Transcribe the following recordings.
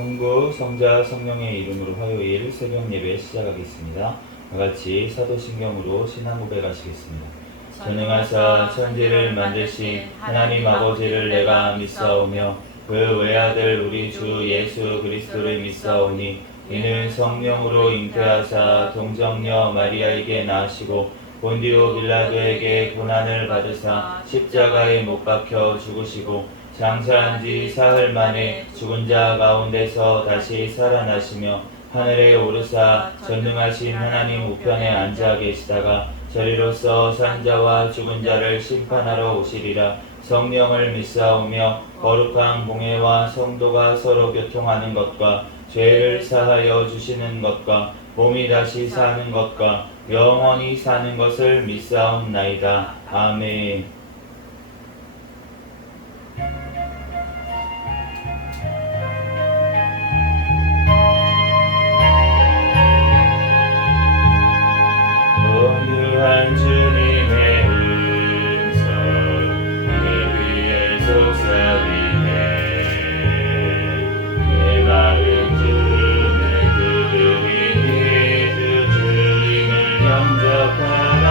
성부, 성자, 성령의 이름으로 화요일 새벽 예배 시작하겠습니다. 다같이 사도신경으로 신앙 고백하시겠습니다. 전능하사 천지를 만드신 하나님 아버지를 내가 믿사오며 그 외아들 우리 주 예수 그리스도를 믿사오니 이는 성령으로 잉태하사 동정녀 마리아에게 낳으시고 본디오 빌라도에게 고난을 받으사 십자가에 못 박혀 죽으시고 장사한 지 사흘 만에 죽은 자 가운데서 다시 살아나시며 하늘에 오르사 전능하신 하나님 우편에 앉아 계시다가 저리로서 산 자와 죽은 자를 심판하러 오시리라. 성령을 믿사오며 거룩한 공회와 성도가 서로 교통하는 것과 죄를 사하여 주시는 것과 몸이 다시 사는 것과 영원히 사는 것을 믿사옵나이다. 아멘. 온유한 주님의 음성 내 귀에 속삭이네. 내 마음 주는 그들이니 주 주님을 영접하라.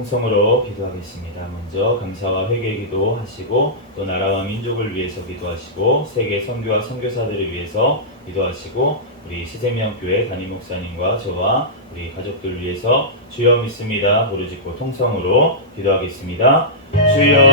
통성으로 기도하겠습니다. 먼저 감사와 회개 기도하시고 또 나라와 민족을 위해서 기도하시고 세계 선교와 선교사들을 위해서 기도하시고 우리 새생명교회 담임 목사님과 저와 우리 가족들 위해서 주여 믿습니다 부르짖고 통성으로 기도하겠습니다. 주여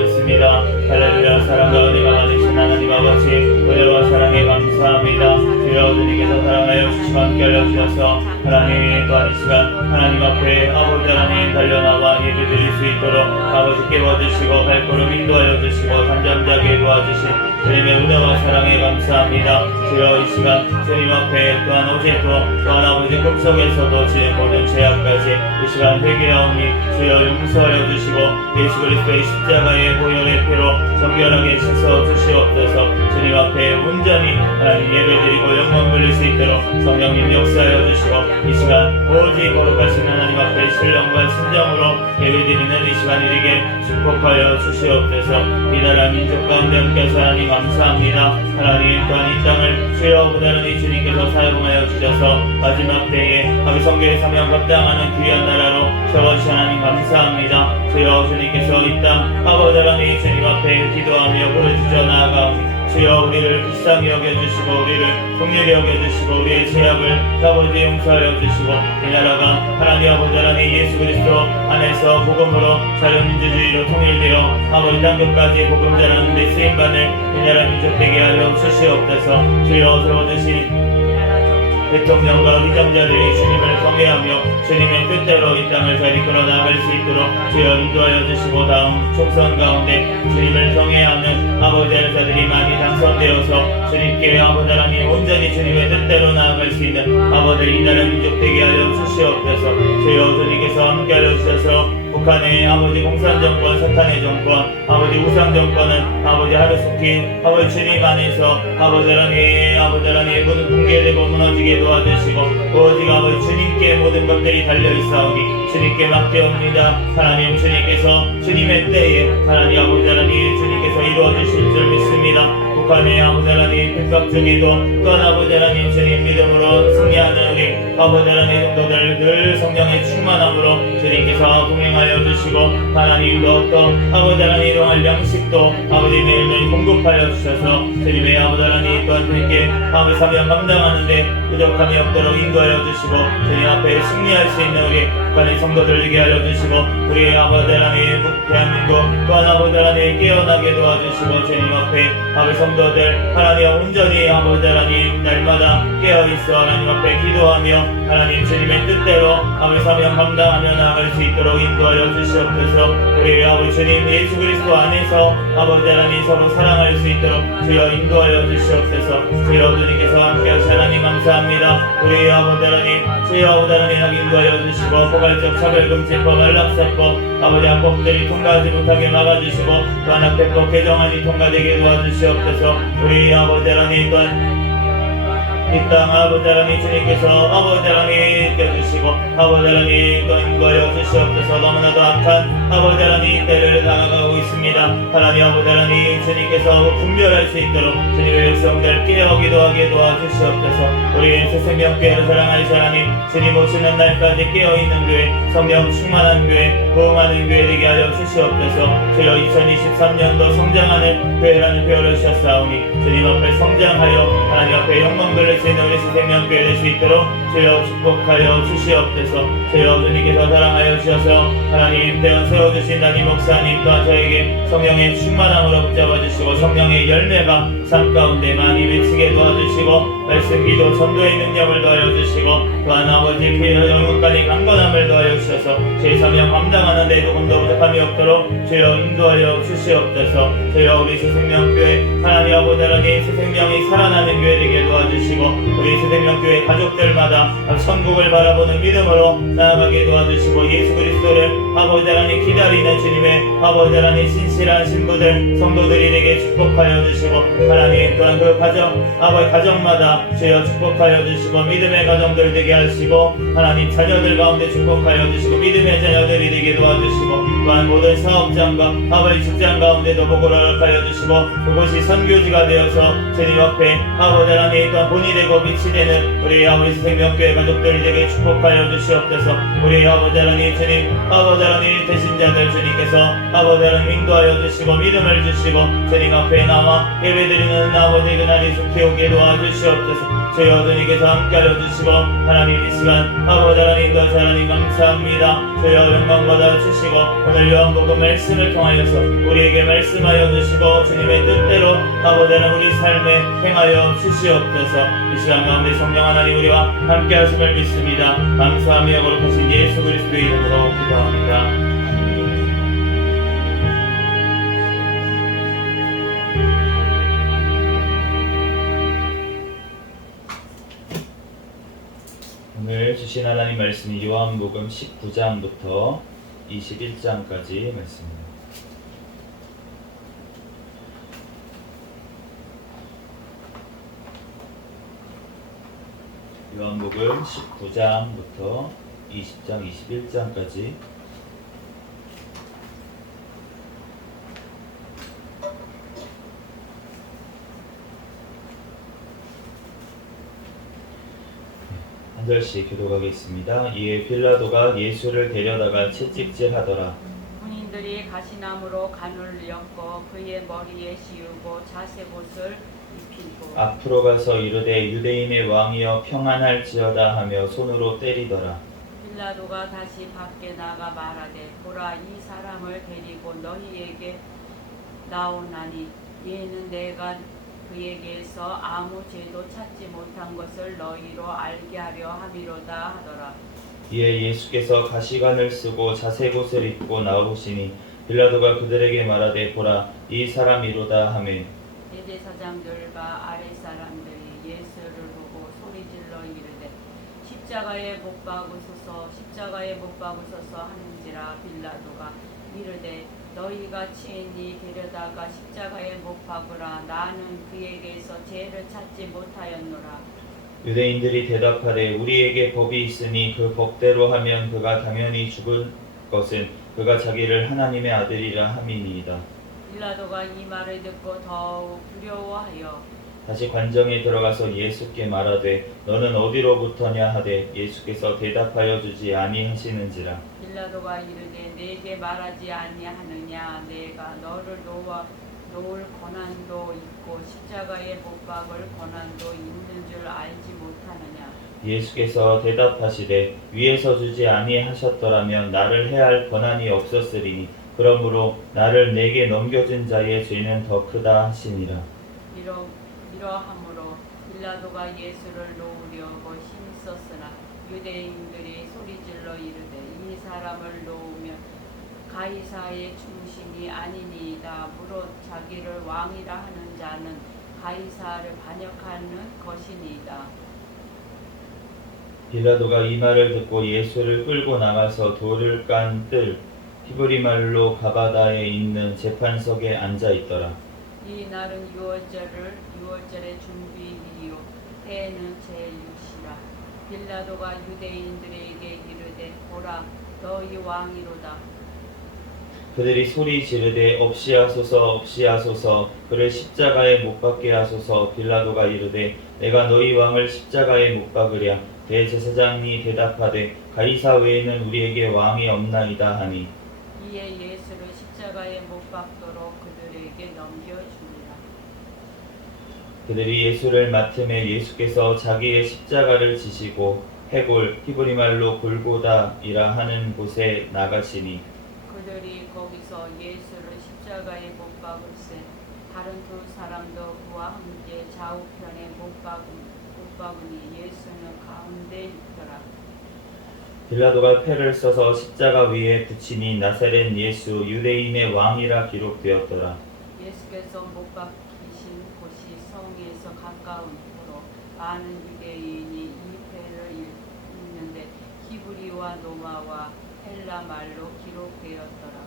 믿습니다. 할렐루야. 사랑과 은혜가 많으신 하나님 아버지, 은혜와 사랑에 감사합니다. 주여 주님께서 사랑하여 주시고 함께하여 주셔서 하나님 또한 이 시간 하나님 앞에 아버지 하나님 달려나와 예배드릴 수 있도록 아버지 깨워주시고 발걸음 인도하여 주시고 잠잠자게 도와주신 주님의 은혜와 사랑에 감사합니다. 주여 이 시간 주님 앞에 또한 어제도 또한 아버지 꿈속에서도 지은 모든 죄악까지 이 시간 회개하오니 주여 용서하여 주시고 예수 그리스도의 십자가의 보혈의 피로 정결하게 씻어 주시옵소서. 주님 앞에 온전히 하나님 예배드리고 영광 돌릴 수 있도록 성령님 역사하여 주시고 이 시간 오직 거룩하신 하나님 앞에 신령과 신정으로 예배드리는 이 시간 이르게 축복하여 주시옵소서. 이 나라 민족 가운데 함께하사 하나님 감사합니다. 하나님 또한 이 땅을 주여 보다는 주님께서 사용하여 주셔서 마지막 때에 아버지 성교의 사명 감당하는 귀한 나라로 세워주신 하나님 감사합니다. 주여 주님께서 이 땅 아버지 하나님 주님 앞에 기도하며 부르짖어 나아가옵니다. 주여 우리를 불쌍히 여겨주시고 우리를 긍휼히 여겨주시고 우리의 죄악을 아버지 용서하여 주시고 이 나라가 하나님 아버지 하나님 예수 그리스도 안에서 복음으로 자유민주주의로 통일되어 아버지 땅끝까지 복음 전하는 데 쓰임받을 이 나라 민족 되게 하여 주시옵소서. 주여 세워주신 대통령과 위정자들이 주님을 경외하며 주님의 뜻대로 이 땅을 잘 이끌어 나갈 수 있도록 주여 인도하여 주시고 다음 총선 가운데 주님을 경외하는 아버지 자들이 많이 당선되어서 주님께 아버지 하나님 온전히 주님의 뜻대로 나아갈 수 있는 아버지 이 나라 민족 되게 하여 주시옵소서. 주여 주님께서 함께하여 주셔서 북한의 아버지 공산정권, 사탄의 정권, 아버지 우상정권은 아버지 하루속히 아버지 주님 안에서 아버지 하나님 모든 붕괴되고 무너지게 도와주시고 오직 아버지 주님께 모든 것들이 달려있사오니 주님께 맡겨옵니다. 하나님 주님께서 주님의 때에 하나님 아버지 하나님 주님께서 이루어주실 줄 믿습니다. 북한의 아버지 하나님 핍박중에도 또한 아버지 하나님 주님 믿음으로 승리하는 우리 아버지 하나님 성도들 늘 성령의 충만함으로 주님께서 동행하여 주시고 하나님 더욱더 아버지 하나님 이동할 양식도 아버지 매일매일 공급하여 주셔서 주님의 아버지 하나님 또한 주님께 아버지 사명 감당하는데 부족함이 없도록 인도하여 주시고 주님 앞에 승리할 수 있는 우리 북한의 성도들 되게 하여 주시고 우리 아버지 하나님 대한민국 또한 아버지 하나님 깨어나게 도와주시고 주님 앞에 아버지 성도들 하나님 온전히 아버지 하나님 날마다 깨어있어 하나님 앞에 기도하며 하나님 주님의 뜻대로 아버지 사명 감당하며 나아갈 수 있도록 인도하여 주시옵소서. 우리 아버지 주님 예수 그리스도 안에서 아버지 하나님 서로 사랑할 수 있도록 주여 인도하여 주시옵소서. 주여 주님께서 함께하시 하나님 감사합니다. 우리 아버지 하나님 주여 아버지 하나님 인도하여 주시고 포괄적 차별금지법 안락사법 아버지 합법들이 통과하지 못하게 막아주시고 또한 합법법 개정안이 통과되게 도와주시옵소서. 우리 아버지 하나님 또한 이 땅 아버지 하나님 주님께서 아버지 하나님 떼주시고 아버지 하나님 또 인도하여 주시옵소서. 너무나도 악한 아버지 하나님 때를 당하고 있습니다. 하나님 아버지 하나님 주님께서 분별할 수 있도록 주님의 백성들 깨어기도 하게 도와주시옵소서. 우리 새생명교회를 사랑하시 하나님 주님 오시는 날까지 깨어있는 교회 성령 충만한 교회 부흥하는 교회 되게 하여 주시옵소서. 주여 2023년도 성장하는 교회라는 표현을 주셨사오니 주님 앞에 성장하여 하나님 앞에 영광 돌릴 수 있는 우리 새생명교회 될 수 있도록 주여 축복하여 주시옵소서. 주여 주님께서 사랑하여 주셔서 하나님 대원 세워주신 담임 목사님 또한 저에게 성령의 충만함으로 붙잡아 주시고 성령의 열매가 삶 가운데 많이 맺히게 도와주시고 말씀 기도 전도의 능력을 더하여 주시고 또한 아버지 피해 영혼까지 강건함을 더하여 주셔서 제 사명 감당하는 데 조금도 부족함이 없도록 주여 인도하여 주시옵소서. 주여 우리 새생명교회 하나님 아버지 하나님 새생명이 살아나는 교회 되게 도와주시고 우리 새생명교회 가족들마다 천국을 바라보는 믿음으로 나아가게 도와주시고 예수 그리스도를 아버지 하나님 기다리는 주님의 아버지 하나님 신실한 신부들 성도들이 되게 축복하여 주시고 하나님 또한 그 가정 아버지 가정마다 주시옵소서. 주여 축복하여 주시고 믿음의 가정들 되게 하시고 하나님 자녀들 가운데 축복하여 주시고 믿음의 자녀들이 되게 도와주시고 또한 모든 사업장과 아버지 직장 가운데도 복을 허락하여 주시고 그곳이 선교지가 되어서 주님 앞에 아버지 하나님 또한 본이 되고 빛이 되는 우리 아버지 생명교회 가족들이 되게 축복하여 주시옵소서. 우리 아버지 하나님 주님 아버지 하나님 되신 자들 주님께서 아버지 하나님 인도하여 주시고 믿음을 주시고 주님 앞에 나와 예배드리는 아버지 그날이 속히 오게 도와주시옵소서. 주여 주님께서 함께하여 주시고 하나님 이 시간 아버지 하나님 다시 하나님 감사합니다. 주여 영광 받아 주시고 오늘 요한복음 말씀을 통하여서 우리에게 말씀하여 주시고 주님의 뜻대로 아버지 하나님 우리 삶에 행하여 주시옵소서. 이 시간 가운데 성령 하나님 우리와 함께하심을 믿습니다. 감사하며 거룩하신 예수 그리스도의 이름으로 기도합니다. 오늘 주신 하나님 말씀이 요한복음 19장부터 21장까지 말씀입니다. 요한복음 19장부터 20장, 21장까지 한 절씩 교독하겠습니다. 이에 빌라도가 예수를 데려다가 채찍질하더라. 군인들이 가시나무로 간을 엮어 그의 머리에 씌우고 자색옷을 입히고 앞으로 가서 이르되 유대인의 왕이여 평안할지어다 하며 손으로 때리더라. 빌라도가 다시 밖에 나가 말하되 보라 이 사람을 데리고 너희에게 나오나니 이는 내가 그에게서 아무 죄도 찾지 못한 것을 너희로 알게 하려 함이로다 하더라. 이에 예수께서 가시관을 쓰고 자색옷을 입고 나오시니 빌라도가 그들에게 말하되 보라 이 사람이로다 하매 대제사장들과 아랫 사람들이 예수를 보고 소리질러 이르되 십자가에 못 박으소서 십자가에 못 박으소서 하는지라. 빌라도가 이르되 너희가 친히 데려다가 십자가에 못 박으라. 나는 그에게서 죄를 찾지 못하였노라. 유대인들이 대답하되 우리에게 법이 있으니 그 법대로 하면 그가 당연히 죽을 것은 그가 자기를 하나님의 아들이라 함이니이다. 빌라도가 이 말을 듣고 더욱 두려워하여 다시 관정에 들어가서 예수께 말하되 너는 어디로부터냐 하되 예수께서 대답하여 주지 아니하시는지라. 빌라도가 이르되 내게 말하지 아니하느냐. 내가 너를 놓을 권한도 있고 십자가에 못 박을 권한도 있는 줄 알지 못하느냐. 예수께서 대답하시되 위에서 주지 아니하셨더라면 나를 해할 권한이 없었으리니 그러므로 나를 내게 넘겨준 자의 죄는 더 크다 하시니라. 이러함으로 빌라도가 예수를 놓으려고 힘썼으나 유대인들이 소리질러 이르되 이 사람을 놓으면 가이사의 충신이 아니니이다. 무릇 자기를 왕이라 하는 자는 가이사를 반역하는 것이니이다. 빌라도가 이 말을 듣고 예수를 끌고 나가서 돌을 깐 뜰 히브리 말로 가바다에 있는 재판석에 앉아 있더라. 이 날은 유월절의 준비일이요 해는 제6시라. 빌라도가 유대인들에게 이르되 보라 너희 왕이로다. 그들이 소리 지르되 없이하소서 없이하소서 그를 십자가에 못 박게 하소서. 빌라도가 이르되 내가 너희 왕을 십자가에 못 박으랴. 대제사장이 대답하되 가이사 외에는 우리에게 왕이 없나이다 하니 이에 예수를 십자가에 못 박도록 그들에게 넘겨주니라. 그들이 예수를 맡음에 예수께서 자기의 십자가를 지시고 해골 히브리 말로 골고다이라 하는 곳에 나가시니 그들이 거기서 예수를 십자가에 못 박을세 다른 두 사람도 그와 함께 좌우편에 못 박으니 예수는 가운데 있더라. 빌라도가 패를 써서 십자가 위에 붙이니 나사렛 예수 유대인의 왕이라 기록되었더라. 예수께서 못 박히신 곳이 성에서 가까운 곳으로 많은 유대인이 이 패를 읽는데 히브리와 로마와 헬라 말로 기록되었더라.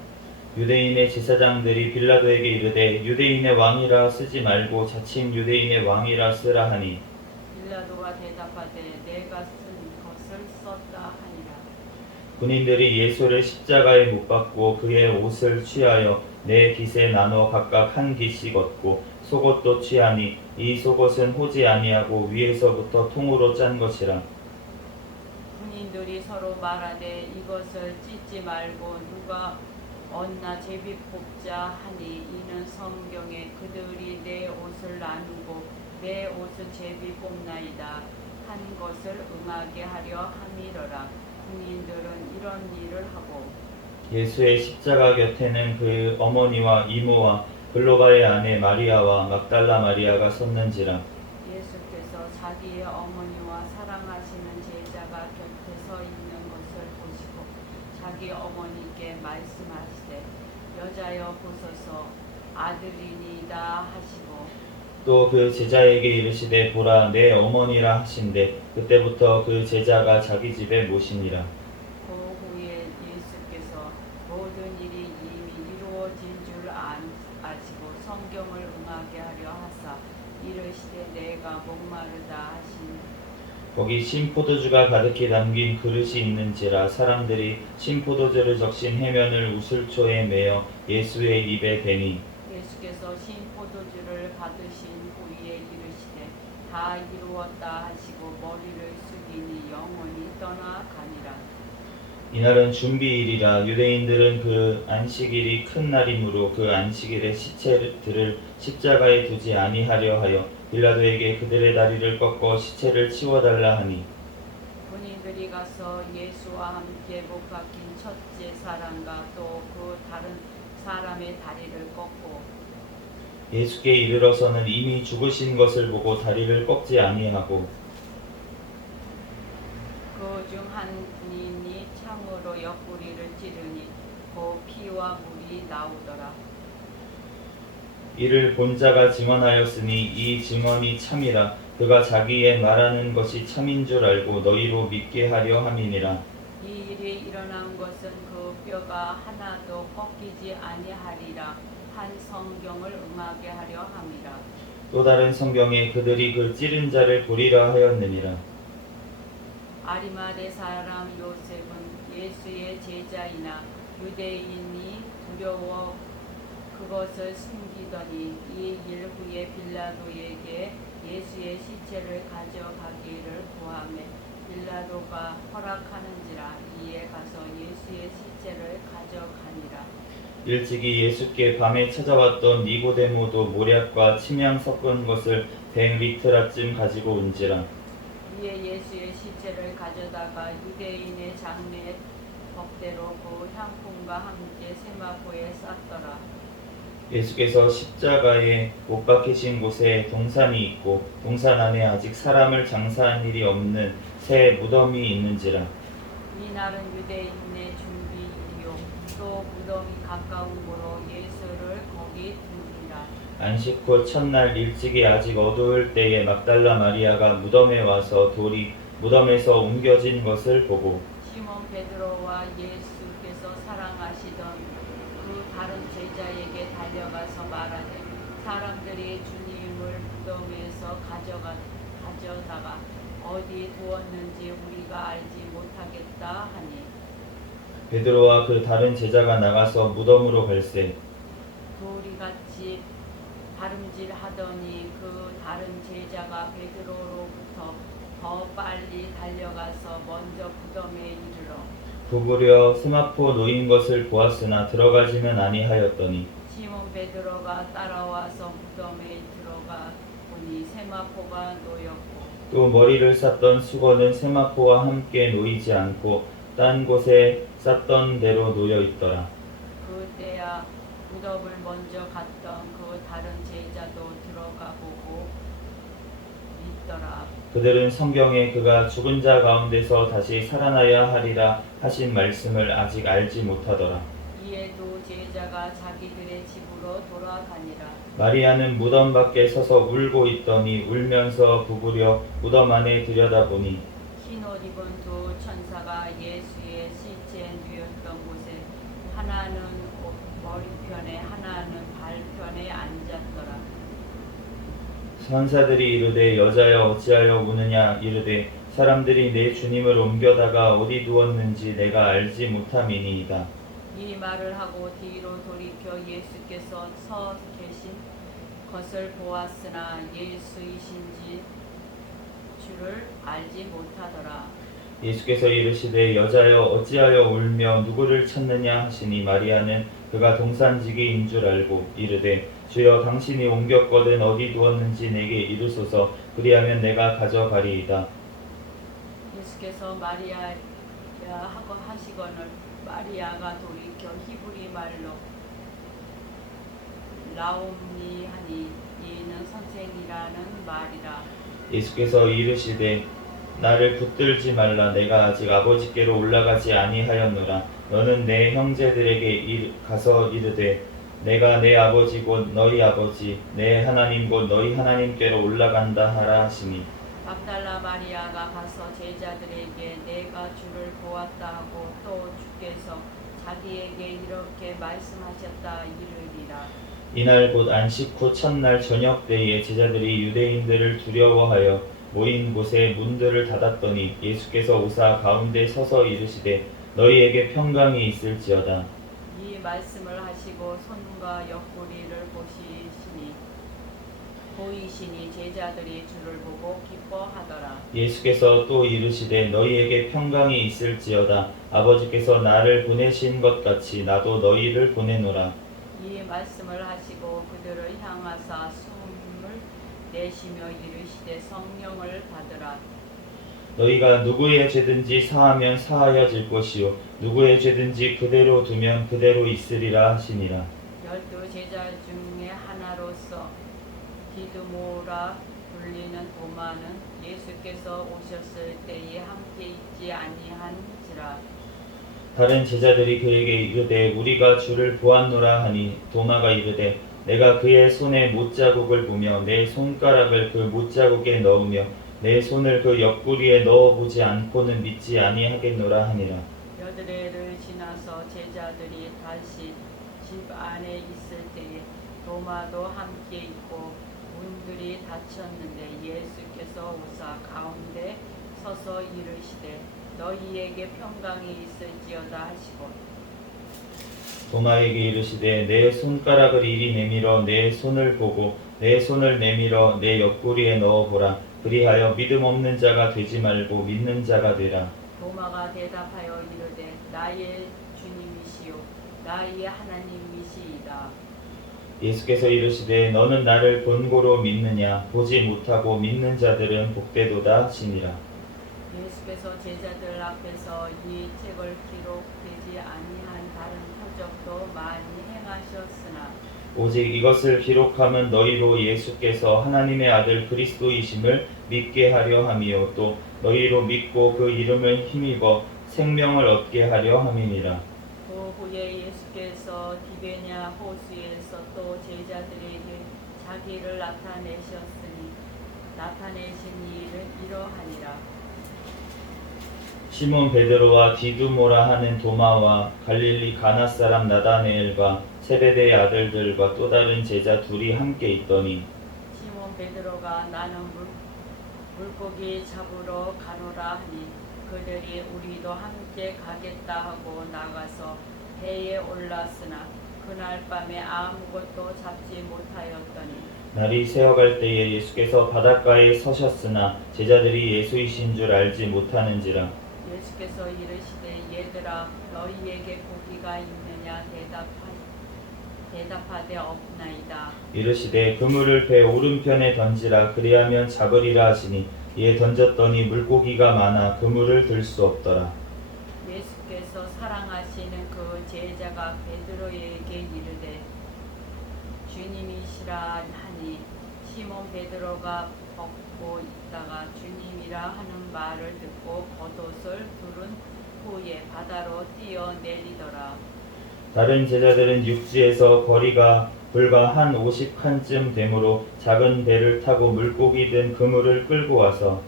유대인의 제사장들이 빌라도에게 이르되 유대인의 왕이라 쓰지 말고 자칭 유대인의 왕이라 쓰라 하니 빌라도가 대답하되 내가 쓴 것을 썼다 하니라. 군인들이 예수를 십자가에 못 박고 그의 옷을 취하여 네 깃에 나눠 각각 한 깃씩 얻고 속옷도 취하니 이 속옷은 호지 아니하고 위에서부터 통으로 짠 것이라. 군인들이 서로 말하되 이것을 찢지 말고 누가 얻나 제비 뽑자 하니 이는 성경에 그들이 내 옷을 나누고 내 옷은 제비 뽑나이다 한 것을 응하게 하려 함이러라. 군인들은 이런 일을 하고 예수의 십자가 곁에는 그 어머니와 이모와 글로바의 아내 마리아와 막달라 마리아가 섰는지라. 예수께서 자기의 어머니와 사랑하시는 제자가 곁에 서 있는 것을 보시고 자기 어머니께 말씀하시되 여자여 보소서 아들이니이다 하시고 또 그 제자에게 이르시되 보라 내 어머니라 하신대 그때부터 그 제자가 자기 집에 모시니라. 그 후에 예수께서 모든 일이 이미 이루어진 줄 아시고 성경을 응하게 하려 하사 이르시되 내가 목마르다 하시니 거기 신포도주가 가득히 담긴 그릇이 있는지라. 사람들이 신포도주를 적신 해면을 우슬초에 매어 예수의 입에 대니 예수께서 신포도주를 받으신 후에 이르시되 다 이루었다 하시고 머리를 숙이니 영원히 떠나가니라. 이날은 준비일이라. 유대인들은 그 안식일이 큰 날이므로 그 안식일에 시체들을 십자가에 두지 아니하려 하여 빌라도에게 그들의 다리를 꺾어 시체를 치워달라 하니 군인들이 가서 예수와 함께 못 박힌 첫째 사람과 또 그 다른 사람의 다리를 꺾고 예수께 이르러서는 이미 죽으신 것을 보고 다리를 꺾지 아니하고 그 중 한 군인이 창으로 옆구리를 찌르니 그 피와 물이 나오더라. 이를 본 자가 증언하였으니 이 증언이 참이라. 그가 자기의 말하는 것이 참인 줄 알고 너희로 믿게 하려 함이니라. 이 일이 일어난 것은 그 뼈가 하나도 꺾이지 아니하리라 한 성경을 응하게 하려 함이라. 또 다른 성경에 그들이 그 찌른 자를 보리라 하였느니라. 아리마대 사람 요셉은 예수의 제자이나 유대인이 두려워 그것을 숨기더니 이 일 후에 빌라도에게 예수의 시체를 가져가기를 구하매 빌라도가 허락하는지라. 이에 가서 예수의 시체를 가져가니라. 일찍이 예수께 밤에 찾아왔던 니고데모도 모략과 침향 섞은 것을 100리트라쯤 가지고 온지라. 이에 예수의 시체를 가져다가 유대인의 장례 법대로 그 향품과 함께 세마포에 쌌더라. 예수께서 십자가에 못 박히신 곳에 동산이 있고 동산 안에 아직 사람을 장사한 일이 없는 새 무덤이 있는지라. 이날은 유대인의 준비일이요 또 무덤이 가까운 고로 예수를 거기 두니라. 안식 후 첫날 일찍이 아직 어두울 때에 막달라 마리아가 무덤에 와서 돌이 무덤에서 옮겨진 것을 보고 시몬 베드로와 예수께서 사랑하시던 그 다른 제자에게 달려가서 말하되 사람들이 주님을 무덤에서 가져다가 어디에 두었는지 우리가 알지 못하겠다 하니 베드로와 그 다른 제자가 나가서 무덤으로 갈새 돌이같이 다름질하더니 그 다른 제자가 베드로로부터 더 빨리 달려가서 먼저 무덤에 이르러 부부려 세마포 놓인 것을 보았으나 들어가지는 아니하였더니 시몬 베드로가 따라와서 무덤에 들어가 보니 세마포가 놓였고 또 머리를 쌌던 수건은 세마포와 함께 놓이지 않고 딴 곳에 쌌던 대로 놓여 있더라. 그때야 무덤을 먼저 갔던 그 다른 제자도 들어가 보고 믿더라. 그들은 성경에 그가 죽은 자 가운데서 다시 살아나야 하리라 하신 말씀을 아직 알지 못하더라. 이에 두 제자가 자기들의 집으로 돌아가니라. 마리아는 무덤 밖에 서서 울고 있더니 울면서 부부려 무덤 안에 들여다보니 흰 옷 입은 두 천사가 예수의 시체에 누였던 곳에 하나는 머리편에 하나는 발편에 앉았더라. 선사들이 이르되 여자여 어찌하여 우느냐 이르되 사람들이 내 주님을 옮겨다가 어디 두었는지 내가 알지 못함이니이다. 이 말을 하고 뒤로 돌이켜 예수께서 서 계신 것을 보았으나 예수이신지 주를 알지 못하더라. 예수께서 이르시되 여자여 어찌하여 울며 누구를 찾느냐 하시니 마리아는 그가 동산지기인 줄 알고 이르되 주여 당신이 옮겼거든 어디 두었는지 내게 이르소서 그리하면 내가 가져가리이다. 예수께서 마리아야 하고 하시거늘 마리아가 돌이켜 히브리 말로 라옴니 하니 이는 선생이라는 말이라. 예수께서 이르시되 나를 붙들지 말라 내가 아직 아버지께로 올라가지 아니하였노라. 너는 내 형제들에게 가서 이르되 내가 내 아버지 곧 너희 아버지 내 하나님 곧 너희 하나님께로 올라간다 하라 하시니 막달라 마리아가 가서 제자들에게 내가 주를 보았다 하고 또 주께서 자기에게 이렇게 말씀하셨다 이르리라. 이날 곧 안식 후 첫날 저녁 때에 제자들이 유대인들을 두려워하여 모인 곳에 문들을 닫았더니 예수께서 오사 가운데 서서 이르시되 너희에게 평강이 있을지어다. 이 말씀을 하시고 손과 옆구리를 보이시니 제자들이 주를 보고 기뻐하더라. 예수께서 또 이르시되 너희에게 평강이 있을지어다. 아버지께서 나를 보내신 것 같이 나도 너희를 보내노라. 이 말씀을 하시고 그들을 향하사 숨을 내쉬며 이르시되 성령을 받으라. 너희가 누구의 죄든지 사하면 사하여질 것이요 누구의 죄든지 그대로 두면 그대로 있으리라 하시니라. 12 제자 중에 하나로서 디드모라 불리는 도마는 예수께서 오셨을 때에 함께 있지 아니한지라. 다른 제자들이 그에게 이르되 우리가 주를 보았노라 하니 도마가 이르되 내가 그의 손에 못자국을 보며 내 손가락을 그 못자국에 넣으며 내 손을 그 옆구리에 넣어보지 않고는 믿지 아니하겠노라 하니라. 여드레를 지나서 제자들이 다시 집 안에 있을 때에 도마도 함께 있고 문들이 닫혔는데 예수께서 오사 가운데 서서 이르시되 너희에게 평강이 있을지어다 하시고 도마에게 이르시되 내 손가락을 이리 내밀어 내 손을 보고 내 손을 내밀어 내 옆구리에 넣어보라. 그리하여 믿음 없는 자가 되지 말고 믿는 자가 되라. 도마가 대답하여 이르되 나의 주님이시요 나의 하나님이시이다. 예수께서 이르시되 너는 나를 본고로 믿느냐 보지 못하고 믿는 자들은 복되도다 하시니라. 예수께서 제자들 앞에서 이 책을 기록되지 아니한 다른 표적도 많이 행하셨으나 오직 이것을 기록함은 너희로 예수께서 하나님의 아들 그리스도이심을 믿게 하려 함이요 또 너희로 믿고 그 이름을 힘입어 생명을 얻게 하려 함이니라. 그 후에 예수께서 디베냐 호수에서 또 제자들에게 자기를 나타내신 일은 이러하니라. 시몬 베드로와 디두모라 하는 도마와 갈릴리 가나 사람 나다네엘과 세베대의 아들들과 또 다른 제자 둘이 함께 있더니 시몬 베드로가 나는 물고기 잡으러 가노라 하니 그들이 우리도 함께 가겠다 하고 나가서 배에 올랐으나 그날 밤에 아무것도 잡지 못하였더니 날이 새어갈 때에 예수께서 바닷가에 서셨으나 제자들이 예수이신 줄 알지 못하는지라. 예수께서 이르시되 얘들아 너희에게 고기가 있느냐 대답하되 없나이다. 이르시되 그물을 배 오른편에 던지라 그리하면 잡으리라 하시니 이에 던졌더니 물고기가 많아 그물을 들 수 없더라. 예수께서 사랑하시는 그 제자가 베드로에게 이르되 주님이시라 하니 시몬 베드로가 벗고 있다가 주님이라 하는 말을 듣고 겉옷을 두른 후에 바다로 뛰어내리더라. 다른 제자들은 육지에서 거리가 불과 한 50칸쯤 되므로 작은 배를 타고 물고기 든 그물을 끌고 와서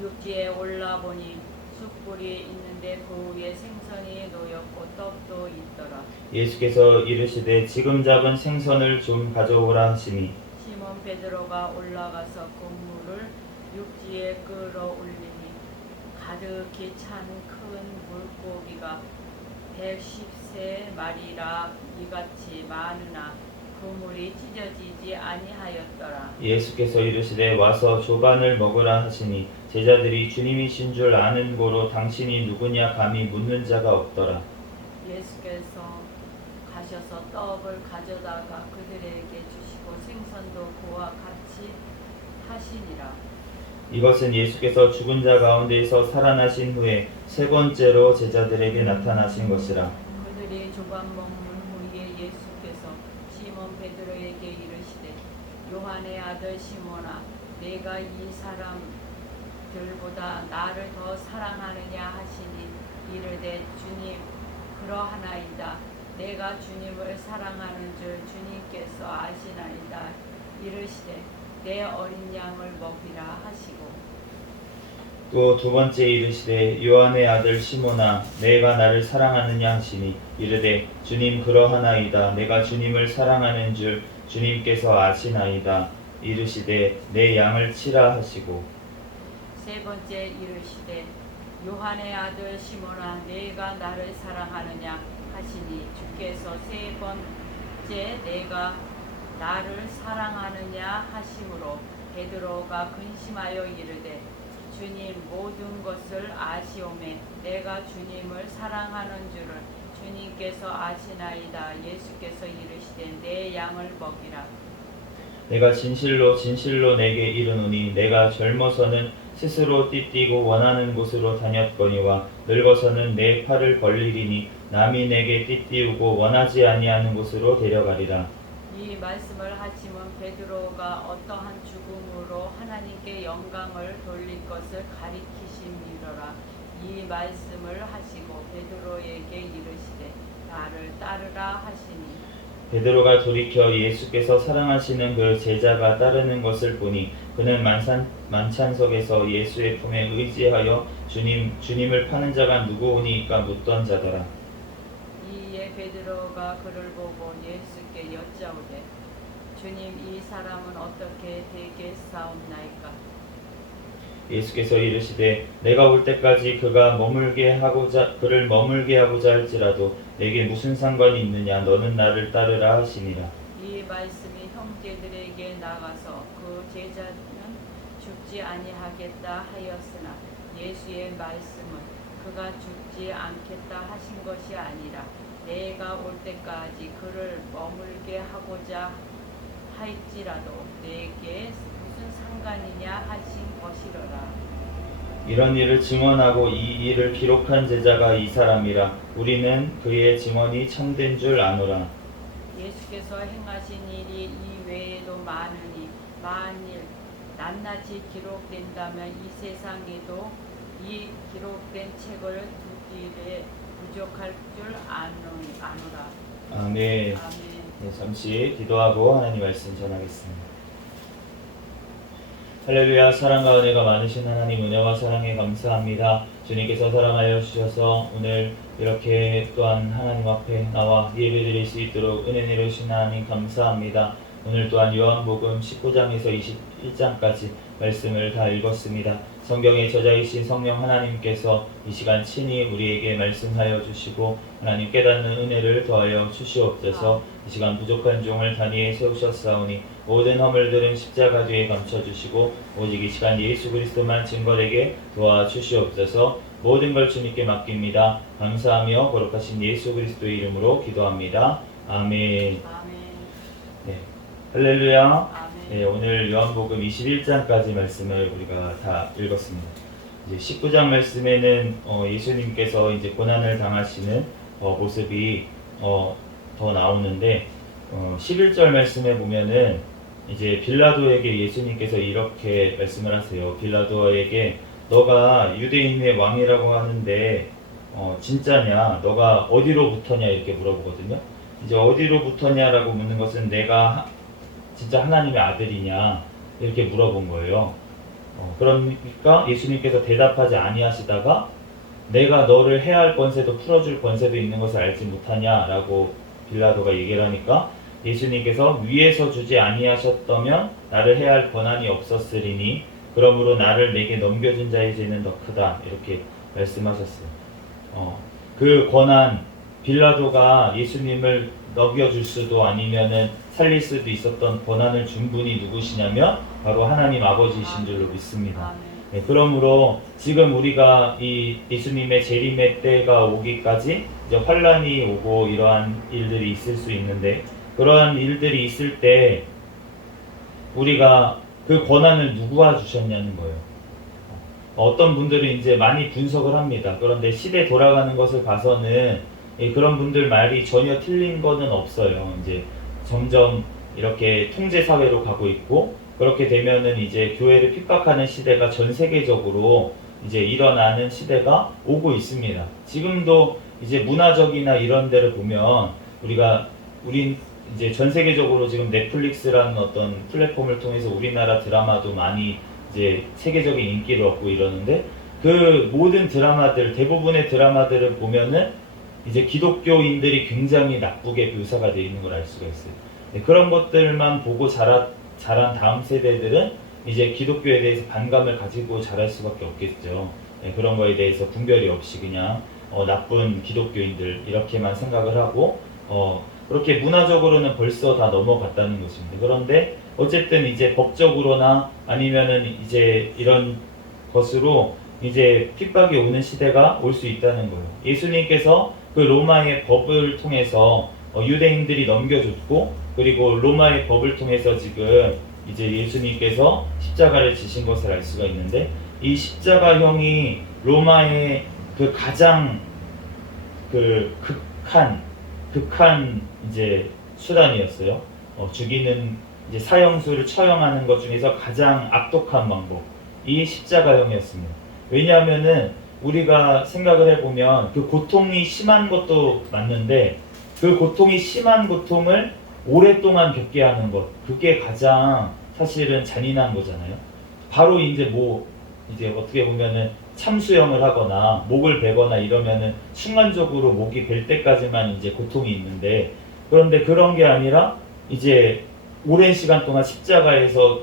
육지에 올라보니 숯불이 있는데 그 위에 생선이 놓였고 떡도 있더라. 예수께서 이르시되 지금 잡은 생선을 좀 가져오라 하시니 시몬 시몬 베드로가 올라가서 그물을 육지에 끌어올리니 가득히 찬 큰 물고기가 113마리라 이같이 많으나 그물이 찢어지지 아니하였더라. 예수께서 이르시되 와서 조반을 먹으라 하시니 제자들이 주님이신 줄 아는 고로 당신이 누구냐 감히 묻는 자가 없더라. 예수께서 가셔서 떡을 가져다가 그들에게 주시고 생선도 그와 같이 하시니라. 이것은 예수께서 죽은 자 가운데에서 살아나신 후에 세 번째로 제자들에게 나타나신 것이라. 그들이 조각 먹는 후에 예수께서 시몬 베드로에게 이르시되 요한의 아들 시몬아 내가 이 사람들보다 나를 더 사랑하느냐 하시니 이르되 주님 그러하나이다. 내가 주님을 사랑하는 줄 주님께서 아시나이다. 이르시되 내 어린 양을 먹이라 하시고 또 두 번째 이르시되 요한의 아들 시몬아 내가 나를 사랑하느냐 하시니 이르되 주님 그러하나이다. 내가 주님을 사랑하는 줄 주님께서 아시나이다. 이르시되 내 양을 치라 하시고 세 번째 이르시되 요한의 아들 시몬아 내가 나를 사랑하느냐 하시니 주께서 세 번째 내가 나를 사랑하느냐 하심으로 베드로가 근심하여 이르되 주님 모든 것을 아시오매 내가 주님을 사랑하는 줄을 주님께서 아시나이다. 예수께서 이르시되 내 양을 먹이라. 내가 진실로 진실로 내게 이르노니 내가 젊어서는 스스로 띠띠고 원하는 곳으로 다녔거니와 늙어서는 내 팔을 벌리리니 남이 내게 띠띠우고 원하지 아니하는 곳으로 데려가리라. 이 말씀을 하시면 베드로가 어떠한 죽음으로 하나님께 영광을 돌릴 것을 가리키심이로라. 이 말씀을 하시고 베드로에게 이르시되 나를 따르라 하시니 베드로가 돌이켜 예수께서 사랑하시는 그 제자가 따르는 것을 보니 그는 만찬석에서 예수의 품에 의지하여 주님을 파는 자가 누구오니까 묻던 자더라. 이에 베드로가 그를 보고 예수께 여짜오되 주님 이 사람은 어떻게 되겠사옵나이까. 예수께서 이르시되 내가 올 때까지 그를 머물게 하고자 할지라도 내게 무슨 상관이 있느냐 너는 나를 따르라 하시니라. 이 말씀이 형제들에게 나가서 그 제자는 죽지 아니하겠다 하였으나 예수의 말씀은 그가 죽지 않겠다 하신 것이 아니라 내가 올 때까지 그를 머물게 하고자 할지라도 내게 무슨 상관이냐 하신 것이로라. 이런 일을 증언하고 이 일을 기록한 제자가 이 사람이라. 우리는 그의 증언이 참된 줄 아노라. 예수께서 행하신 일이 이 외에도 많으니 만일 낱낱이 기록된다면 이 세상에도 이 기록된 책을 두기에 부족할 줄 아노라. 아멘. 아멘. 네, 잠시 기도하고 하나님 말씀 전하겠습니다. 할렐루야. 사랑과 은혜가 많으신 하나님 은혜와 사랑에 감사합니다. 주님께서 사랑하여 주셔서 오늘 이렇게 또한 하나님 앞에 나와 예배드릴 수 있도록 은혜 내려주신 하나님 감사합니다. 오늘 또한 요한복음 19장에서 21장까지 말씀을 다 읽었습니다. 성경의 저자이신 성령 하나님께서 이 시간 친히 우리에게 말씀하여 주시고 하나님 깨닫는 은혜를 더하여 주시옵소서. 이 시간 부족한 종을 단위에 세우셨사오니 모든 허물들은 십자가 뒤에 감춰주시고 오직 이 시간 예수 그리스도만 증거되게 도와주시옵소서. 모든 걸 주님께 맡깁니다. 감사하며 거룩하신 예수 그리스도의 이름으로 기도합니다. 아멘. 아멘. 네. 할렐루야. 아멘. 네, 오늘 요한복음 21장까지 말씀을 우리가 다 읽었습니다. 이제 19장 말씀에는 예수님께서 이제 고난을 당하시는 모습이 더 나오는데 11절 말씀에 보면은 이제 빌라도에게 예수님께서 이렇게 말씀을 하세요. 빌라도에게 너가 유대인의 왕이라고 하는데 진짜냐? 너가 어디로부터냐? 이렇게 물어보거든요. 이제 어디로부터냐라고 묻는 것은 내가 진짜 하나님의 아들이냐? 이렇게 물어본 거예요. 그러니까 예수님께서 대답하지 아니하시다가 내가 너를 해할 권세도 풀어줄 권세도 있는 것을 알지 못하냐라고 빌라도가 얘기를 하니까 예수님께서 위에서 주지 아니하셨다면 나를 해할 권한이 없었으리니 그러므로 나를 내게 넘겨준 자의 죄는 더 크다. 이렇게 말씀하셨어요. 그 권한, 빌라도가 예수님을 넘겨줄 수도 아니면은 살릴 수도 있었던 권한을 준 분이 누구시냐면 바로 하나님 아버지이신 줄로 믿습니다. 네, 그러므로 지금 우리가 이 예수님의 재림의 때가 오기까지 이제 환란이 오고 이러한 일들이 있을 수 있는데, 그러한 일들이 있을 때 우리가 그 권한을 누구가 주셨냐는 거예요. 어떤 분들은 이제 많이 분석을 합니다. 그런데 시대 돌아가는 것을 봐서는 그런 분들 말이 전혀 틀린 거는 없어요. 이제 점점 이렇게 통제 사회로 가고 있고, 그렇게 되면은 이제 교회를 핍박하는 시대가 전 세계적으로 이제 일어나는 시대가 오고 있습니다. 지금도 이제 문화적이나 이런 데를 보면 우린 이제 전 세계적으로 지금 넷플릭스라는 어떤 플랫폼을 통해서 우리나라 드라마도 많이 이제 세계적인 인기를 얻고 이러는데, 그 모든 드라마들, 대부분의 드라마들을 보면은 이제 기독교인들이 굉장히 나쁘게 묘사가 되어 있는 걸 알 수가 있어요. 네, 그런 것들만 보고 자란 다음 세대들은 이제 기독교에 대해서 반감을 가지고 자랄 수밖에 없겠죠. 네, 그런 거에 대해서 분별이 없이 그냥 나쁜 기독교인들 이렇게만 생각을 하고 그렇게 문화적으로는 벌써 다 넘어갔다는 것입니다. 그런데 어쨌든 이제 법적으로나 아니면은 이제 이런 것으로 이제 핍박이 오는 시대가 올 수 있다는 거예요. 예수님께서 그 로마의 법을 통해서 유대인들이 넘겨줬고, 그리고 로마의 법을 통해서 지금 이제 예수님께서 십자가를 지신 것을 알 수가 있는데, 이 십자가형이 로마의 그 가장 그 극한 이제 수단이었어요. 죽이는 이제 사형수를 처형하는 것 중에서 가장 악독한 방법, 이 십자가형이었습니다. 왜냐하면은 우리가 생각을 해보면 그 고통이 심한 것도 맞는데, 그 고통이 심한 고통을 오랫동안 겪게 하는 것, 그게 가장 사실은 잔인한 거잖아요. 바로 이제 이제 어떻게 보면은 참수형을 하거나 목을 베거나 이러면은 순간적으로 목이 벨 때까지만 이제 고통이 있는데, 그런데 그런 게 아니라 이제 오랜 시간 동안 십자가에서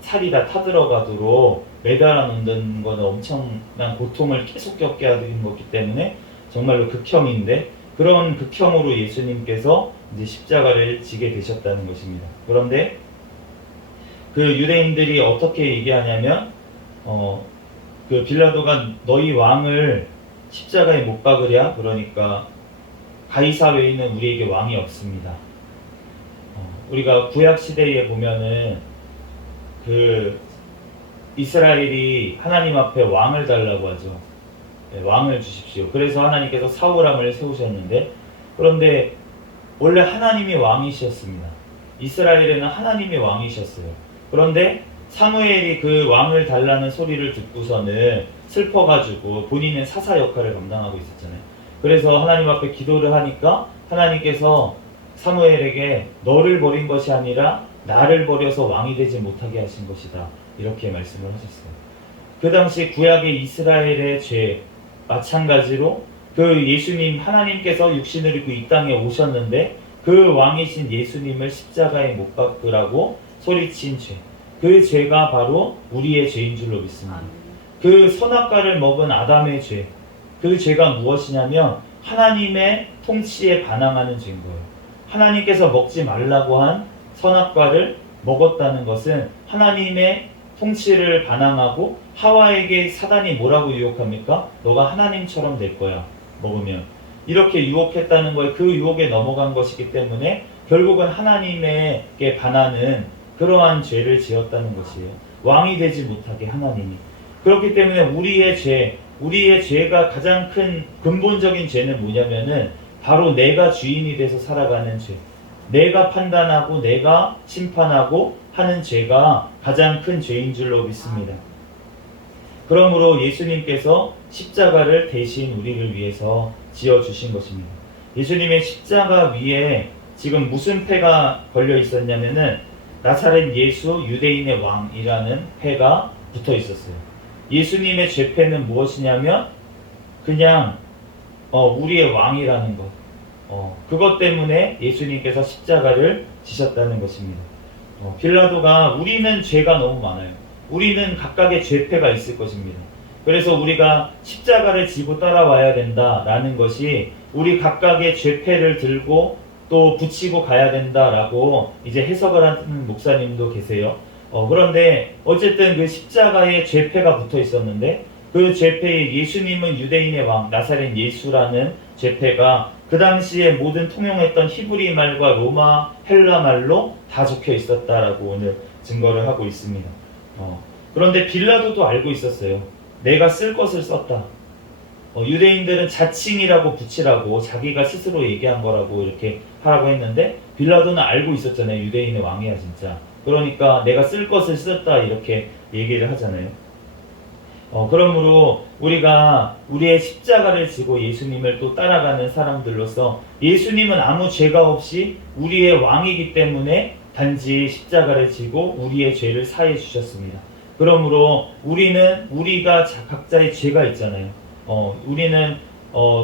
살이 다 타들어가도록 매달아 놓는 거는 엄청난 고통을 계속 겪게 하는 거기 때문에 정말로 극형인데, 그런 극형으로 예수님께서 이제 십자가를 지게 되셨다는 것입니다. 그런데 그 유대인들이 어떻게 얘기하냐면 그 빌라도가 너희 왕을 십자가에 못 박으랴? 그러니까 가이사 외에는 우리에게 왕이 없습니다. 우리가 구약 시대에 보면은 그 이스라엘이 하나님 앞에 왕을 달라고 하죠. 네, 왕을 주십시오. 그래서 하나님께서 사울왕을 세우셨는데, 그런데 원래 하나님이 왕이셨습니다. 이스라엘에는 하나님이 왕이셨어요. 그런데 사무엘이 그 왕을 달라는 소리를 듣고서는 슬퍼가지고 본인은 사사 역할을 감당하고 있었잖아요. 그래서 하나님 앞에 기도를 하니까 하나님께서 사무엘에게 너를 버린 것이 아니라 나를 버려서 왕이 되지 못하게 하신 것이다, 이렇게 말씀을 하셨어요. 그 당시 구약의 이스라엘의 죄 마찬가지로 그 예수님, 하나님께서 육신을 입고 이 땅에 오셨는데 그 왕이신 예수님을 십자가에 못 박으라고 소리친 죄, 그 죄가 바로 우리의 죄인 줄로 믿습니다. 그 선악과를 먹은 아담의 죄, 그 죄가 무엇이냐면 하나님의 통치에 반항하는 죄인 거예요. 하나님께서 먹지 말라고 한 선악과를 먹었다는 것은 하나님의 통치를 반항하고, 하와에게 사단이 뭐라고 유혹합니까? 너가 하나님처럼 될 거야, 먹으면. 이렇게 유혹했다는 거에 그 유혹에 넘어간 것이기 때문에 결국은 하나님에게 반하는 그러한 죄를 지었다는 것이에요. 왕이 되지 못하게 하나님이. 그렇기 때문에 우리의 죄가 가장 큰 근본적인 죄는 뭐냐면은 바로 내가 주인이 돼서 살아가는 죄, 내가 판단하고 내가 심판하고 하는 죄가 가장 큰 죄인 줄로 믿습니다. 그러므로 예수님께서 십자가를 대신 우리를 위해서 지어주신 것입니다. 예수님의 십자가 위에 지금 무슨 패가 걸려 있었냐면은 나사렛 예수 유대인의 왕이라는 패가 붙어 있었어요. 예수님의 죄패는 무엇이냐면 그냥 우리의 왕이라는 것, 그것 때문에 예수님께서 십자가를 지셨다는 것입니다. 빌라도가 우리는 죄가 너무 많아요. 우리는 각각의 죄패가 있을 것입니다. 그래서 우리가 십자가를 지고 따라와야 된다라는 것이 우리 각각의 죄패를 들고 또 붙이고 가야 된다라고 이제 해석을 하는 목사님도 계세요. 그런데 어쨌든 그 십자가에 죄패가 붙어 있었는데 그 죄패에 예수님은 유대인의 왕 나사렛 예수라는 죄패가 그 당시에 모든 통용했던 히브리 말과 로마 헬라 말로 다 적혀 있었다라고 오늘 증거를 하고 있습니다. 그런데 빌라도도 알고 있었어요. 내가 쓸 것을 썼다. 유대인들은 자칭이라고 붙이라고 자기가 스스로 얘기한 거라고 이렇게 하라고 했는데 빌라도는 알고 있었잖아요. 유대인의 왕이야 진짜. 그러니까 내가 쓸 것을 썼다 이렇게 얘기를 하잖아요. 그러므로 우리가 우리의 십자가를 지고 예수님을 또 따라가는 사람들로서 예수님은 아무 죄가 없이 우리의 왕이기 때문에 단지 십자가를 지고 우리의 죄를 사해 주셨습니다. 그러므로 우리가 각자의 죄가 있잖아요. 우리는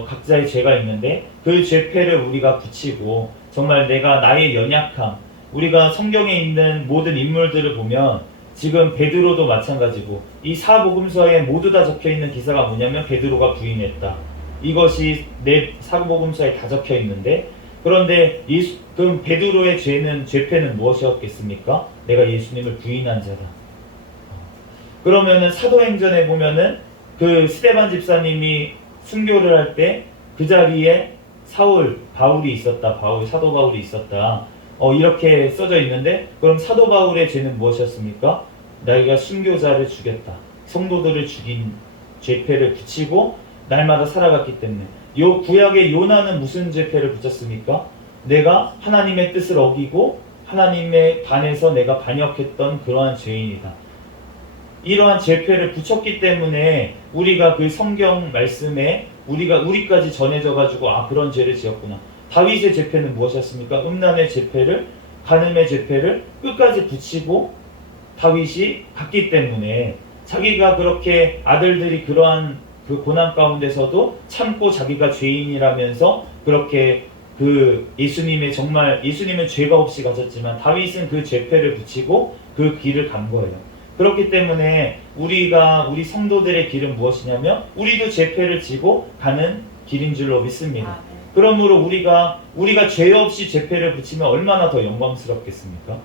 각자의 죄가 있는데 그 죄패를 우리가 붙이고 정말 나의 연약함, 우리가 성경에 있는 모든 인물들을 보면 지금 베드로도 마찬가지고 이 사복음서에 모두 다 적혀있는 기사가 뭐냐면 베드로가 부인했다. 이것이 내 사복음서에 다 적혀있는데 그런데 그럼 베드로의 죄패는 무엇이었겠습니까? 내가 예수님을 부인한 자다. 그러면은 사도행전에 보면은 그 스데반 집사님이 순교를 할 때 그 자리에 바울이 있었다. 사도 바울이 있었다. 이렇게 써져 있는데 그럼 사도 바울의 죄는 무엇이었습니까? 내가 순교자를 죽였다. 성도들을 죽인 죄패를 붙이고 날마다 살아갔기 때문에 구약의 요나는 무슨 죄패를 붙였습니까? 내가 하나님의 뜻을 어기고 하나님에 반해서 내가 반역했던 그러한 죄인이다. 이러한 죄패를 붙였기 때문에 우리가 그 성경 말씀에 우리까지 전해져 가지고 그런 죄를 지었구나. 다윗의 죄패는 무엇이었습니까? 음란의 죄패를 간음의 죄패를 끝까지 붙이고 다윗이 갔기 때문에 자기가 그렇게 아들들이 그러한 그 고난 가운데서도 참고 자기가 죄인이라면서 그렇게 예수님은 죄가 없이 가셨지만 다윗은 그 죄패를 붙이고 그 길을 간 거예요. 그렇기 때문에 우리 성도들의 길은 무엇이냐면 우리도 죄패를 지고 가는 길인 줄로 믿습니다. 그러므로 우리가 죄 없이 죄패를 붙이면 얼마나 더 영광스럽겠습니까?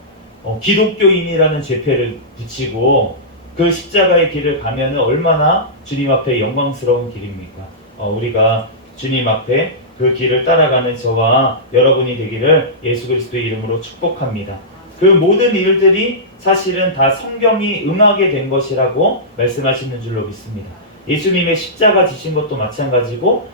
기독교인이라는 죄패를 붙이고 그 십자가의 길을 가면 얼마나 주님 앞에 영광스러운 길입니까? 우리가 주님 앞에 그 길을 따라가는 저와 여러분이 되기를 예수 그리스도의 이름으로 축복합니다. 그 모든 일들이 사실은 다 성경이 응하게 된 것이라고 말씀하시는 줄로 믿습니다. 예수님의 십자가 지신 것도 마찬가지고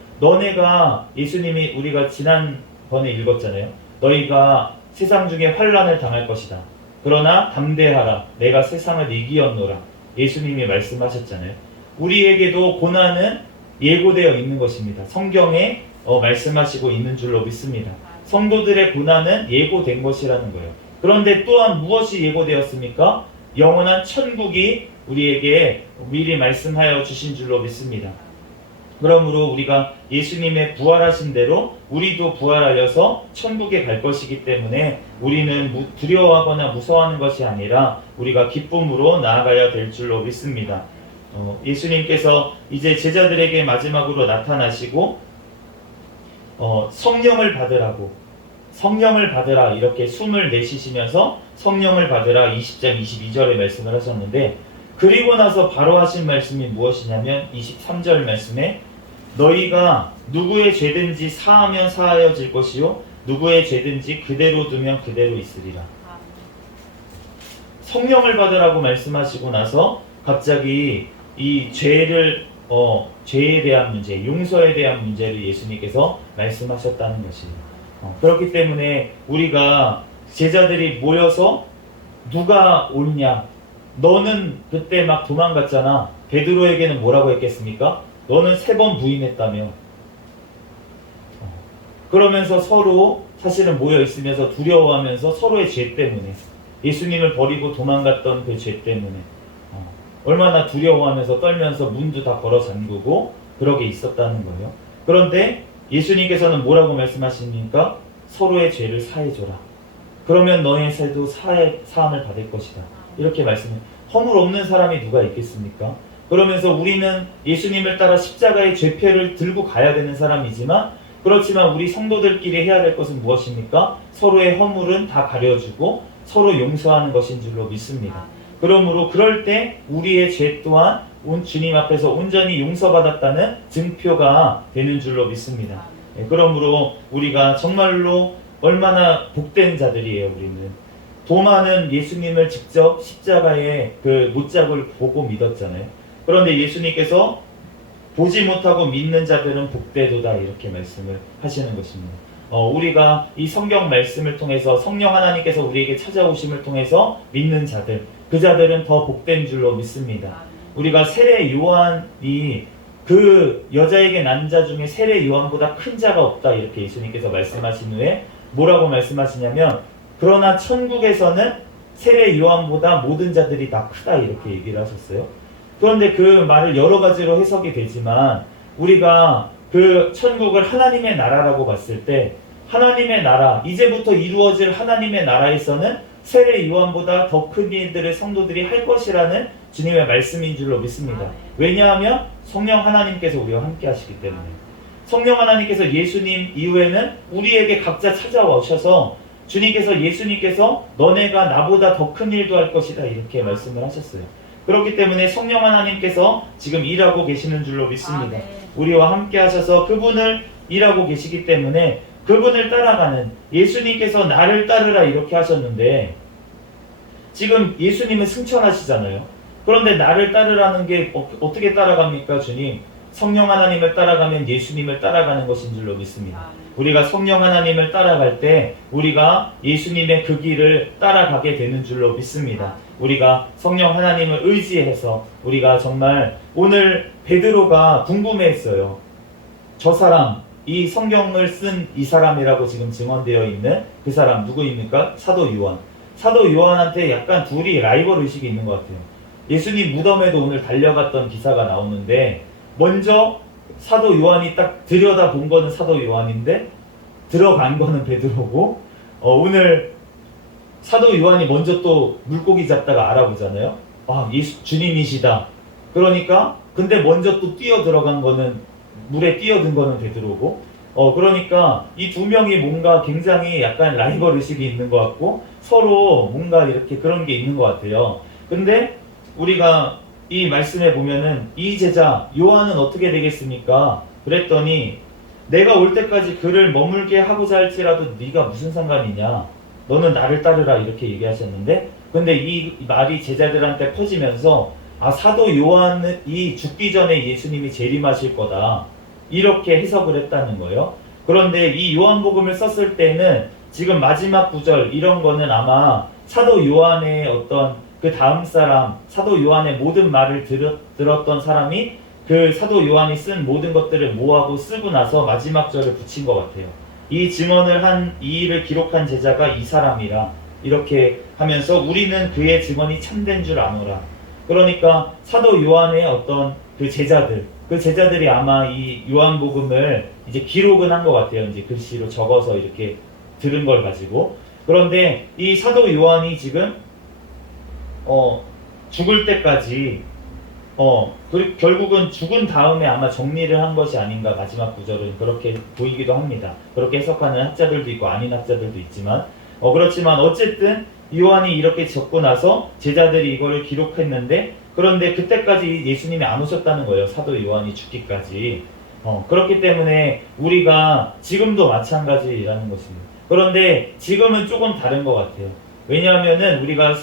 예수님이 우리가 지난번에 읽었잖아요. 너희가 세상 중에 환난을 당할 것이다. 그러나 담대하라. 내가 세상을 이기었노라. 예수님이 말씀하셨잖아요. 우리에게도 고난은 예고되어 있는 것입니다. 성경에 말씀하시고 있는 줄로 믿습니다. 성도들의 고난은 예고된 것이라는 거예요. 그런데 또한 무엇이 예고되었습니까? 영원한 천국이 우리에게 미리 말씀하여 주신 줄로 믿습니다. 그러므로 우리가 예수님의 부활하신 대로 우리도 부활하여서 천국에 갈 것이기 때문에 우리는 두려워하거나 무서워하는 것이 아니라 우리가 기쁨으로 나아가야 될 줄로 믿습니다. 예수님께서 이제 제자들에게 마지막으로 나타나시고 성령을 받으라 이렇게 숨을 내쉬시면서 성령을 받으라 20장 22절에 말씀을 하셨는데 그리고 나서 바로 하신 말씀이 무엇이냐면 23절 말씀에 너희가 누구의 죄든지 사하면 사하여질 것이요 누구의 죄든지 그대로 두면 그대로 있으리라. 성령을 받으라고 말씀하시고 나서 갑자기 이 죄에 대한 문제, 용서에 대한 문제를 예수님께서 말씀하셨다는 것입니다. 그렇기 때문에 우리가 제자들이 모여서 누가 옳냐? 너는 그때 막 도망갔잖아. 베드로에게는 뭐라고 했겠습니까? 너는 3번 부인했다며. 그러면서 서로 사실은 모여 있으면서 두려워하면서 서로의 죄 때문에 예수님을 버리고 도망갔던 그 죄 때문에 얼마나 두려워하면서 떨면서 문도 다 걸어 잠그고 그러게 있었다는 거예요. 그런데 예수님께서는 뭐라고 말씀하십니까? 서로의 죄를 사해줘라. 그러면 너의 죄도 사함을 받을 것이다. 이렇게 말씀해요. 허물 없는 사람이 누가 있겠습니까? 그러면서 우리는 예수님을 따라 십자가의 죄패를 들고 가야 되는 사람이지만, 그렇지만 우리 성도들끼리 해야 될 것은 무엇입니까? 서로의 허물은 다 가려주고 서로 용서하는 것인 줄로 믿습니다. 그러므로 그럴 때 우리의 죄 또한 주님 앞에서 온전히 용서받았다는 증표가 되는 줄로 믿습니다. 그러므로 우리가 정말로 얼마나 복된 자들이에요. 우리는 도마는 예수님을 직접 십자가의 그 못작을 보고 믿었잖아요. 그런데 예수님께서 보지 못하고 믿는 자들은 복되도다, 이렇게 말씀을 하시는 것입니다. 우리가 이 성경 말씀을 통해서 성령 하나님께서 우리에게 찾아오심을 통해서 믿는 자들, 그 자들은 더 복된 줄로 믿습니다. 우리가 세례 요한이 그 여자에게 난 자 중에 세례 요한보다 큰 자가 없다, 이렇게 예수님께서 말씀하신 후에 뭐라고 말씀하시냐면, 그러나 천국에서는 세례 요한보다 모든 자들이 다 크다, 이렇게 얘기를 하셨어요. 그런데 그 말을 여러 가지로 해석이 되지만, 우리가 그 천국을 하나님의 나라라고 봤을 때, 하나님의 나라, 이제부터 이루어질 하나님의 나라에서는 세례 요한보다 더 큰 일들을 성도들이 할 것이라는 주님의 말씀인 줄로 믿습니다. 왜냐하면 성령 하나님께서 우리와 함께 하시기 때문에. 성령 하나님께서 예수님 이후에는 우리에게 각자 찾아오셔서 예수님께서 너네가 나보다 더 큰 일도 할 것이다, 이렇게 말씀을 하셨어요. 그렇기 때문에 성령 하나님께서 지금 일하고 계시는 줄로 믿습니다. 우리와 함께 하셔서 그분을 일하고 계시기 때문에 그분을 따라가는, 예수님께서 나를 따르라 이렇게 하셨는데, 지금 예수님은 승천하시잖아요. 그런데 나를 따르라는 게 어떻게 따라갑니까? 주님, 성령 하나님을 따라가면 예수님을 따라가는 것인 줄로 믿습니다. 우리가 성령 하나님을 따라갈 때 우리가 예수님의 그 길을 따라가게 되는 줄로 믿습니다. 우리가 성령 하나님을 의지해서, 우리가 정말 오늘 베드로가 궁금해했어요. 저 사람, 이 성경을 쓴 이 사람이라고 지금 증언되어 있는 그 사람 누구입니까? 사도 요한. 사도 요한한테 약간 둘이 라이벌 의식이 있는 것 같아요. 예수님 무덤에도 오늘 달려갔던 기사가 나오는데, 먼저 사도 요한이 딱 들여다본 거는 사도 요한인데 들어간 거는 베드로고, 오늘 사도 요한이 먼저 또 물고기 잡다가 알아보잖아요. 아, 예수 주님이시다. 그러니까 근데 먼저 또 뛰어 들어간 거는, 물에 뛰어든 거는 베드로고, 그러니까 이 두 명이 뭔가 굉장히 약간 라이벌 의식이 있는 것 같고 서로 뭔가 이렇게 그런 게 있는 것 같아요. 근데 우리가 이 말씀에 보면은 이 제자 요한은 어떻게 되겠습니까? 그랬더니 내가 올 때까지 그를 머물게 하고자 할지라도 네가 무슨 상관이냐? 너는 나를 따르라, 이렇게 얘기하셨는데, 근데 이 말이 제자들한테 퍼지면서 사도 요한이 죽기 전에 예수님이 재림하실 거다, 이렇게 해석을 했다는 거예요. 그런데 이 요한복음을 썼을 때는 지금 마지막 구절 이런 거는 아마 사도 요한의 어떤 그 다음 사람, 사도 요한의 모든 말을 들었던 사람이 그 사도 요한이 쓴 모든 것들을 모아고 쓰고 나서 마지막 절을 붙인 것 같아요. 이 증언을 한, 이 일을 기록한 제자가 이 사람이라, 이렇게 하면서 우리는 그의 증언이 참된 줄 아노라. 그러니까 사도 요한의 어떤 그 제자들이 아마 이 요한복음을 이제 기록은 한 것 같아요. 이제 글씨로 적어서 이렇게 들은 걸 가지고. 그런데 이 사도 요한이 지금 죽을 때까지 결국은 죽은 다음에 아마 정리를 한 것이 아닌가, 마지막 구절은 그렇게 보이기도 합니다. 그렇게 해석하는 학자들도 있고 아닌 학자들도 있지만, 그렇지만 어쨌든 요한이 이렇게 적고 나서 제자들이 이거를 기록했는데, 그런데 그때까지 예수님이 안 오셨다는 거예요. 사도 요한이 죽기까지. 그렇기 때문에 우리가 지금도 마찬가지라는 것입니다. 그런데 지금은 조금 다른 것 같아요. 왜냐하면은 우리가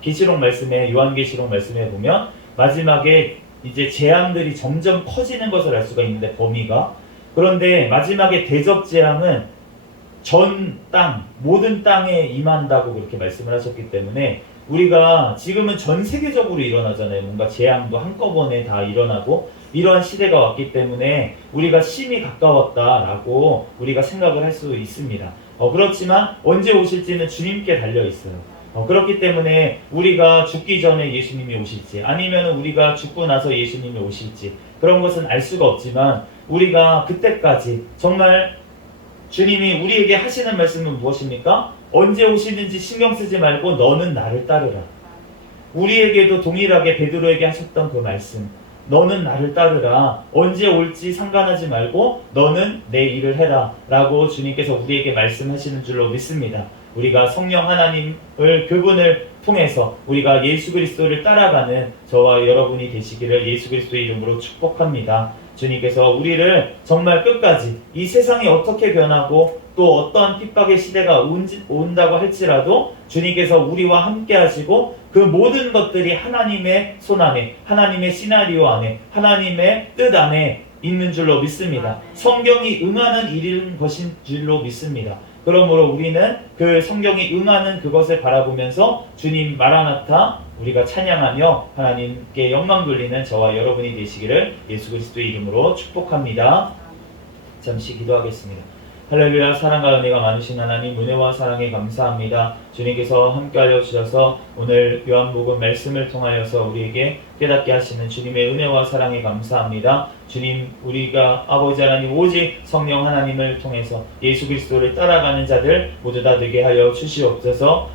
계시록 말씀에, 요한계시록 말씀에 보면 마지막에 이제 재앙들이 점점 커지는 것을 알 수가 있는데, 범위가. 그런데 마지막에 대접 재앙은 전 땅, 모든 땅에 임한다고 그렇게 말씀을 하셨기 때문에, 우리가 지금은 전 세계적으로 일어나잖아요. 뭔가 재앙도 한꺼번에 다 일어나고 이러한 시대가 왔기 때문에 우리가 심히 가까웠다라고 우리가 생각을 할 수 있습니다. 그렇지만 언제 오실지는 주님께 달려 있어요. 그렇기 때문에 우리가 죽기 전에 예수님이 오실지 아니면 우리가 죽고 나서 예수님이 오실지 그런 것은 알 수가 없지만 우리가 그때까지 정말 주님이 우리에게 하시는 말씀은 무엇입니까? 언제 오시는지 신경 쓰지 말고 너는 나를 따르라. 우리에게도 동일하게 베드로에게 하셨던 그 말씀, 너는 나를 따르라. 언제 올지 상관하지 말고 너는 내 일을 해라 라고 주님께서 우리에게 말씀하시는 줄로 믿습니다. 우리가 성령 하나님을 그분을 통해서 우리가 예수 그리스도를 따라가는 저와 여러분이 되시기를 예수 그리스도의 이름으로 축복합니다. 주님께서 우리를 정말 끝까지 이 세상이 어떻게 변하고 또 어떠한 핍박의 시대가 온다고 할지라도 주님께서 우리와 함께 하시고 그 모든 것들이 하나님의 손 안에, 하나님의 시나리오 안에, 하나님의 뜻 안에 있는 줄로 믿습니다. 성경이 응하는 일인 것인 줄로 믿습니다. 그러므로 우리는 그 성경이 응하는 그것을 바라보면서 주님 마라나타 우리가 찬양하며 하나님께 영광 돌리는 저와 여러분이 되시기를 예수 그리스도의 이름으로 축복합니다. 잠시 기도하겠습니다. 할렐루야. 사랑과 은혜가 많으신 하나님, 은혜와 사랑에 감사합니다. 주님께서 함께하여 주셔서 오늘 요한복음 말씀을 통하여서 우리에게 깨닫게 하시는 주님의 은혜와 사랑에 감사합니다. 주님, 우리가 아버지 하나님 오직 성령 하나님을 통해서 예수 그리스도를 따라가는 자들 모두 다 되게 하여 주시옵소서.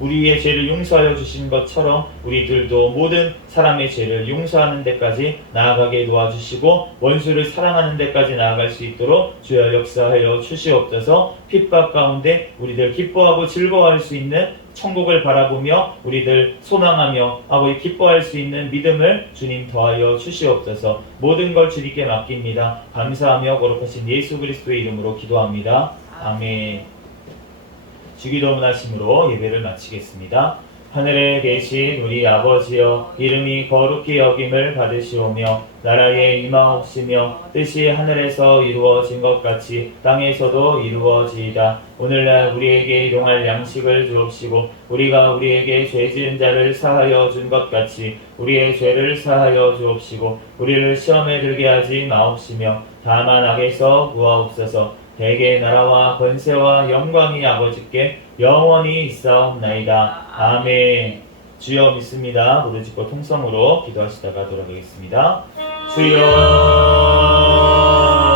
우리의 죄를 용서하여 주신 것처럼 우리들도 모든 사람의 죄를 용서하는 데까지 나아가게 도와주시고 원수를 사랑하는 데까지 나아갈 수 있도록 주여 역사하여 주시옵소서. 핍박 가운데 우리들 기뻐하고 즐거워할 수 있는 천국을 바라보며 우리들 소망하며 아버지 기뻐할 수 있는 믿음을 주님 더하여 주시옵소서. 모든 걸 주님께 맡깁니다. 감사하며 거룩하신 예수 그리스도의 이름으로 기도합니다. 아멘. 주기도문하심으로 예배를 마치겠습니다. 하늘에 계신 우리 아버지여, 이름이 거룩히 여김을 받으시오며 나라에 임하옵시며 뜻이 하늘에서 이루어진 것 같이 땅에서도 이루어지이다. 오늘날 우리에게 일용할 양식을 주옵시고 우리가 우리에게 죄 지은 자를 사하여 준 것 같이 우리의 죄를 사하여 주옵시고 우리를 시험에 들게 하지 마옵시며 다만 악에서 구하옵소서. 대개 나라와 권세와 영광이 아버지께 영원히 있사옵나이다. 아멘. 주여 믿습니다. 무릎 짚고 통성으로 기도하시다가 돌아가겠습니다. 주여